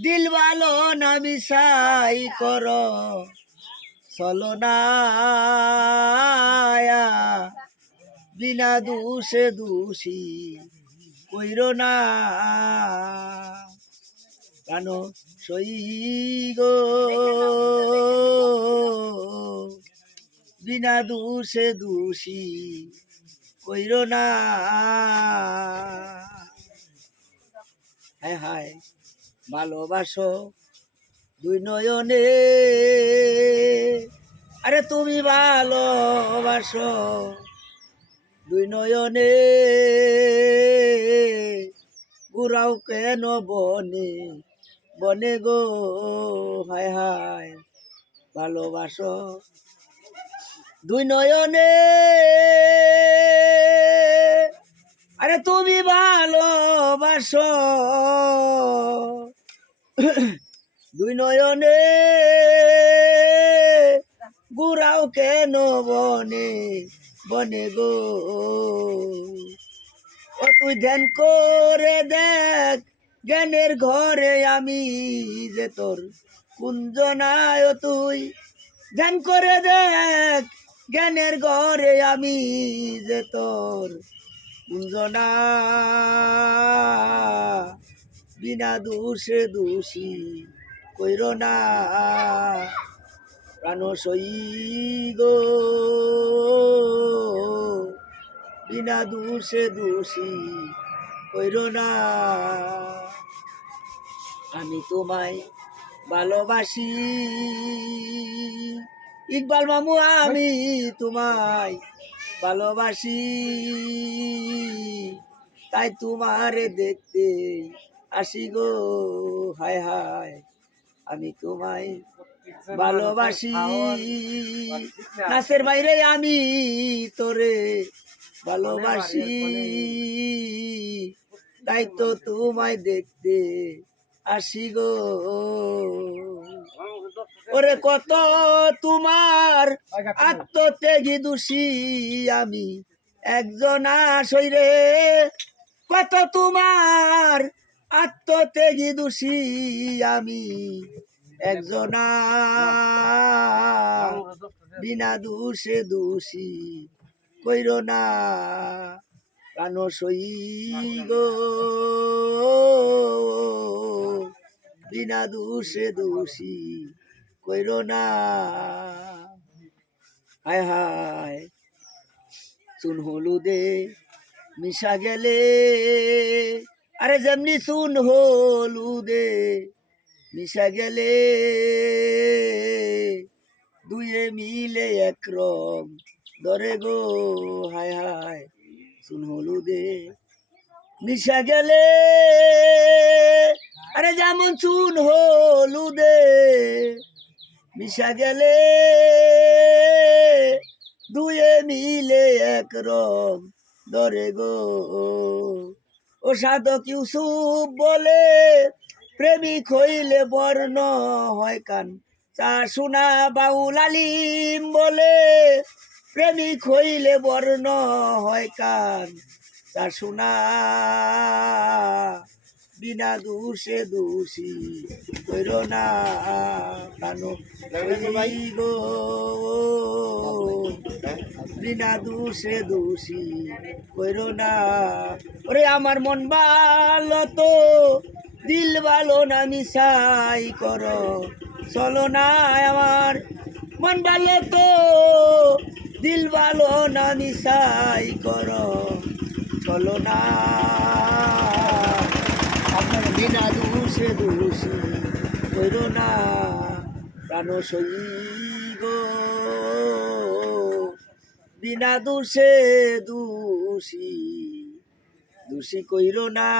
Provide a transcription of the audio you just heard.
দিল ভালো না মিশাই কর চলো না বিনা দোষে দোষী কইর না কেন সই গো বিনা দোষে দোষী কইর না হায় হায় ভালোবাসো দুই নয়নে আরে তুমি ভালোবাসো দুই নয়নে ঘুরাও কেন বনে বনে গো হায় হায় ভালোবাসো দুই নয়নে আরে তুমি ভালোবাসো দুই নয়নে ঘুরাও কেন বনে বনে গো ও তুই ধ্যান করে দেখ জ্ঞানের ঘরে আমি যে তোর কুঞ্জনায় ও তুই ধ্যান করে দেখ জ্ঞানের ঘরে আমি যে তোর কুঞ্জনা বিনা দোষে দোষী কইর না প্রাণ সই গো বিনা দোষে দোষী কইর না আমি তোমায় ভালোবাসি ইকবাল মামু আমি তোমায় ভালোবাসি তাই তোমারে দেখতে আসি গো হায় হায় আমি তোমায় ভালোবাসি নাচের বাইরে আমি তোরে ভালোবাসি তাই তো তোমায় দেখতে আসি গো ওরে কত তোমার আত্মত্যাগী দোষী আমি একজন আসই রে কত তোমার আত্মত্যাগী দোষী আমি একজন বিনা দোষে দোষী কইর না প্রাণ সই গো বিনা দোষে দোষী কইর না হায় হায় চুন হলুদে মিশা গেলে আরে যেমনি চুন হলুদে মিশা গেলে দুয়ে মিলে এক রং ধরে গো হায় হায় চুন হলুদে মিশা গেলে আরে যেমন চুন হলুদে মিশা গেলে দুয়ে মিলে এক রং ধরে গো ও সাধক ইউসুফ বলে প্রেমিক হইলে বর্ণ হয় কান চা শোনা বাউল আলিম বলে প্রেমিক হইলে বর্ণ হয় কান চা শোনা বিনা দোষে দোষী কইর না প্রাণ গো বিনা দোষে দোষী কইর না ওরে আমার মন ভালো তো দিল ভালো না মিশাই কর চলো না আমার মন ভালো তো দিল ভালো না মিশাই কর চলো না আপনার বিনা দোষে দোষী কইর না প্রাণ সই গো বিনা দোষে দোষী দোষী কইর না